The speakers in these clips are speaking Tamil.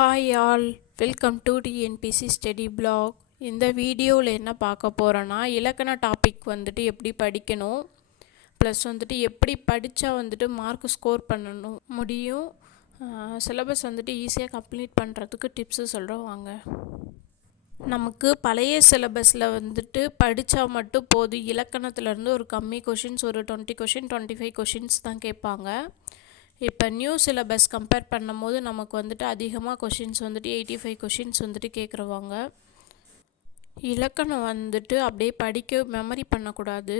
Hi all welcome to TNPSC study block இந்த வீடியோவில் என்ன பார்க்க போகிறோன்னா இலக்கண டாபிக் வந்துட்டு எப்படி படிக்கணும் ப்ளஸ் வந்துட்டு எப்படி படித்தா வந்துட்டு மார்க் ஸ்கோர் பண்ணணும் முடியும். சிலபஸ் வந்துட்டு ஈஸியாக கம்ப்ளீட் பண்ணுறதுக்கு டிப்ஸு சொல்கிறோம் வாங்க. நமக்கு பழைய சிலபஸில் வந்துட்டு படித்தா மட்டும் போதும். இலக்கணத்துலேருந்து ஒரு கம்மி கொஷின்ஸ் ஒரு twenty question twenty five questions தான் கேட்பாங்க. இப்போ நியூ சிலபஸ் கம்பேர் பண்ணும்போது நமக்கு வந்துட்டு அதிகமாக கொஷின்ஸ் வந்துட்டு எயிட்டி ஃபைவ் கொஷின்ஸ் வந்துட்டு கேட்குறவாங்க இலக்கணம் வந்துட்டு அப்படியே படிக்க மெமரி பண்ணக்கூடாது.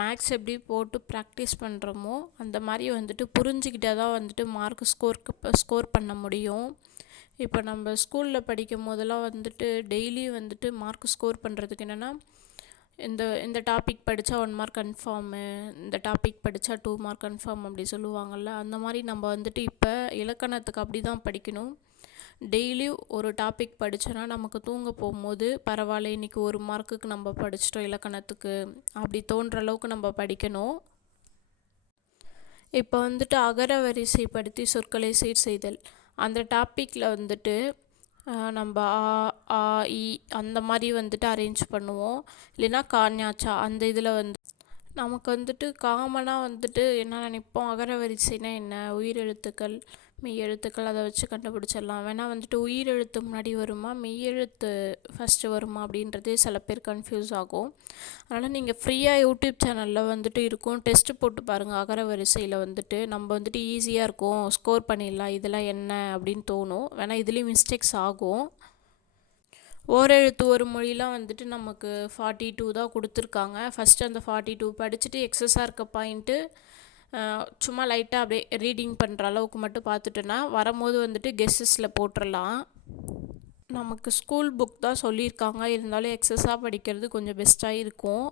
மேக்ஸ் எப்படி போட்டு ப்ராக்டிஸ் பண்ணுறோமோ அந்த மாதிரி வந்துட்டு புரிஞ்சுக்கிட்டே தான் வந்துட்டு மார்க் ஸ்கோருக்கு ஸ்கோர் பண்ண முடியும். இப்போ நம்ம ஸ்கூலில் படிக்கும் போதெல்லாம் வந்துட்டு டெய்லி வந்துட்டு மார்க் ஸ்கோர் பண்ணுறதுக்கு என்னென்னா இந்த இந்த டாபிக் படித்தா ஒன் மார்க் கன்ஃபார்மு இந்த டாபிக் படித்தா டூ மார்க் கன்ஃபார்ம் அப்படி சொல்லுவாங்கள்ல அந்த மாதிரி நம்ம வந்துட்டு இப்போ இலக்கணத்துக்கு அப்படி தான் படிக்கணும். டெய்லி ஒரு டாபிக் படித்தோன்னா நமக்கு தூங்க போகும்போது பரவாயில்ல இன்றைக்கி ஒரு மார்க்குக்கு நம்ம படிச்சிட்டோம் இலக்கணத்துக்கு அப்படி தோன்ற அளவுக்கு நம்ம படிக்கணும். இப்போ வந்துட்டு அகர வரிசைப்படுத்தி சொற்களை சீர் செய்தல். அந்த டாப்பிக்கில் வந்துட்டு நம்ம ஆ ஆ இ அந்த மாதிரி வந்துட்டு அரேஞ்ச் பண்ணுவோம். இல்லைன்னா காஞாச்சா அந்த இதில் வந்து நமக்கு வந்துட்டு காமனாக வந்துட்டு என்ன நினைப்போம்? அகர வரிசைனா என்ன? உயிரெழுத்துக்கள் மெய் எழுத்துக்கள் அதை வச்சு கண்டுபிடிச்சிடலாம். வேணால் வந்துட்டு உயிர் எழுத்து முன்னாடி வருமா? மெய் எழுத்து ஃபஸ்ட்டு வருமா? அப்படின்றதே சில பேர் கன்ஃபியூஸ் ஆகும். அதனால் நீங்கள் ஃப்ரீயாக யூடியூப் சேனலில் வந்துட்டு இருக்கும். டெஸ்ட்டு போட்டு பாருங்கள் அகர வரிசையில் வந்துட்டு நம்ம வந்துட்டு ஈஸியாக இருக்கும். ஸ்கோர் பண்ணிடலாம். இதெல்லாம் என்ன? அப்படின்னு தோணும். வேணால் இதுலேயும் மிஸ்டேக்ஸ் ஆகும். ஓரெழுத்து ஒரு மொழிலாம் வந்துட்டு நமக்கு ஃபார்ட்டி டூ தான் கொடுத்துருக்காங்க. ஃபஸ்ட்டு அந்த ஃபார்ட்டி டூ படிச்சுட்டு எக்ஸஸாக இருக்க பாயிண்ட்டு சும்மா லைட்டாக அப்படியே ரீடிங் பண்ணுற அளவுக்கு மட்டும் பார்த்துட்டோன்னா வரும்போது வந்துட்டு கெஸ்ஸஸில் போட்டுடலாம் நமக்கு ஸ்கூல் புக் தான் சொல்லியிருக்காங்க. இருந்தாலும் எக்ஸஸாக படிக்கிறது கொஞ்சம் பெஸ்ட்டாக இருக்கும்.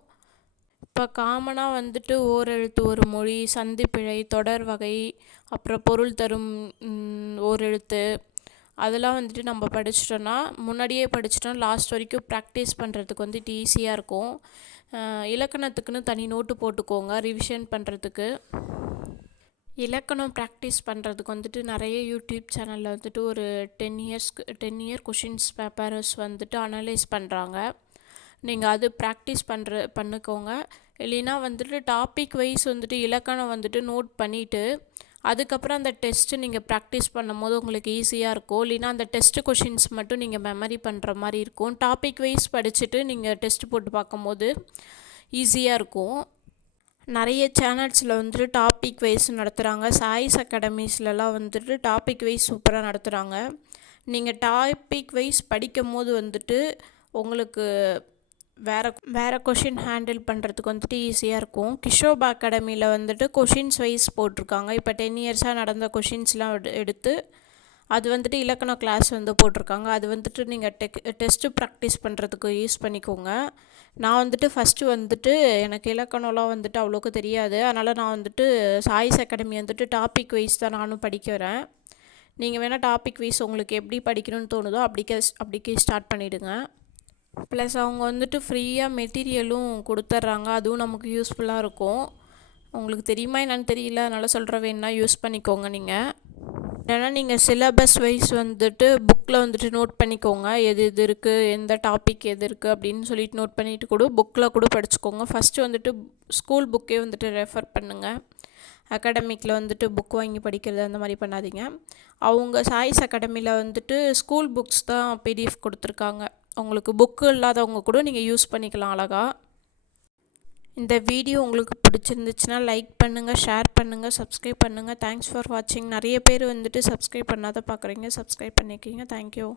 இப்போ காமனாக வந்துட்டு ஓரெழுத்து ஒரு மொழி சந்திப்பிழை தொடர் வகை அப்புறம் பொருள் தரும் ஓரெழுத்து அதெல்லாம் வந்துட்டு நம்ம படிச்சிட்டோன்னா முன்னாடியே படிச்சிட்டோம் லாஸ்ட் வரைக்கும் ப்ராக்டிஸ் பண்ணுறதுக்கு வந்துட்டு ஈஸியாக இருக்கும். இலக்கணத்துக்குன்னு தனி நோட்டு போட்டுக்கோங்க ரிவிஷன் பண்ணுறதுக்கு இலக்கணம் ப்ராக்டிஸ் பண்ணுறதுக்கு வந்துட்டு நிறைய யூடியூப் சேனலில் வந்துட்டு ஒரு டென் இயர்ஸ்க்கு டென் இயர் கொஷின்ஸ் பேப்பர்ஸ் வந்துட்டு அனலைஸ் பண்ணுறாங்க நீங்கள் அது ப்ராக்டிஸ் பண்ணுற பண்ணிக்கோங்க. இல்லைன்னா வந்துட்டு டாபிக் வைஸ் வந்துட்டு இலக்கணம் வந்துட்டு நோட் பண்ணிவிட்டு அதுக்கப்புறம் அந்த டெஸ்ட்டு நீங்கள் ப்ராக்டிஸ் பண்ணும்போது உங்களுக்கு ஈஸியாக இருக்கும். இல்லைனா அந்த டெஸ்ட்டு கொஷின்ஸ் மட்டும் நீங்கள் மெமரி பண்ணுற மாதிரி இருக்கும். டாபிக் வைஸ் படிச்சுட்டு நீங்கள் டெஸ்ட் போட்டு பார்க்கும்போது ஈஸியாக இருக்கும். நிறைய சேனல்ஸில் வந்துட்டு டாபிக் வைஸ் நடத்துகிறாங்க சாய்ஸ் அகாடமிஸ்லலாம் வந்துட்டு டாபிக் வைஸ் சூப்பராக நடத்துகிறாங்க நீங்கள் டாபிக் வைஸ் படிக்கும் போது வந்துட்டு உங்களுக்கு வேறு வேறு கொஷின் ஹேண்டில் பண்ணுறதுக்கு வந்துட்டு ஈஸியாக இருக்கும். கிஷோபா அகாடமியில் வந்துட்டு கொஷின்ஸ் வைஸ் போட்டிருக்காங்க. இப்போ டென் இயர்ஸாக நடந்த கொஷின்ஸ்லாம் எடுத்து அது வந்துட்டு இலக்கண கிளாஸ் வந்து போட்டிருக்காங்க. அது வந்துட்டு நீங்கள் டெக் டெஸ்ட்டு ப்ராக்டிஸ் பண்ணுறதுக்கு யூஸ் பண்ணிக்கோங்க. நான் வந்துட்டு ஃபஸ்ட்டு வந்துட்டு எனக்கு இலக்கணம்லாம் வந்துட்டு அவ்வளோக்கு தெரியாது. அதனால் நான் வந்துட்டு சாய்ஸ் அகாடமி வந்துட்டு டாபிக் வைஸ் தான் நானும் படிக்கிறேன் நீங்கள் வேணால் டாபிக் வைஸ் உங்களுக்கு எப்படி படிக்கணும்னு தோணுதோ அப்படிக்கே அப்படிக்கே ஸ்டார்ட் பண்ணிவிடுங்க ப்ளஸ் அவங்க வந்துட்டு ஃப்ரீயாக மெட்டீரியலும் கொடுத்துட்றாங்க அதுவும் நமக்கு யூஸ்ஃபுல்லாக இருக்கும். உங்களுக்கு தெரியுமா என்னென்னு தெரியல. அதனால் சொல்கிற வேணா யூஸ் பண்ணிக்கோங்க நீங்கள் ஏன்னா நீங்கள் சிலபஸ் வைஸ் வந்துட்டு புக்கில் வந்துட்டு நோட் பண்ணிக்கோங்க. எது எது இருக்குது எந்த டாபிக் எது இருக்குது அப்படின்னு சொல்லிட்டு நோட் பண்ணிவிட்டு கூட புக்கில் கூட படிச்சுக்கோங்க. ஃபஸ்ட்டு வந்துட்டு ஸ்கூல் புக்கே வந்துட்டு ரெஃபர் பண்ணுங்கள் அகாடமிக்கில் வந்துட்டு புக் வாங்கி படிக்கிறது அந்த மாதிரி பண்ணாதீங்க. அவங்க சாய்ஸ் அகாடமியில் வந்துட்டு ஸ்கூல் புக்ஸ் தான் பிடிஎஃப் கொடுத்துருக்காங்க. உங்களுக்கு புக்கு இல்லாதவங்க கூட நீங்கள் யூஸ் பண்ணிக்கலாம் அழகாக இந்த வீடியோ உங்களுக்கு பிடிச்சிருந்துச்சுன்னா லைக் பண்ணுங்கள் ஷேர் பண்ணுங்கள் சப்ஸ்கிரைப் பண்ணுங்கள் தேங்க்ஸ் ஃபார் வாட்சிங் நிறைய பேர் வந்துட்டு சப்ஸ்கிரைப் பண்ணாத பார்க்குறீங்க சப்ஸ்கிரைப் பண்ணிக்கிங்க. தேங்க்யூ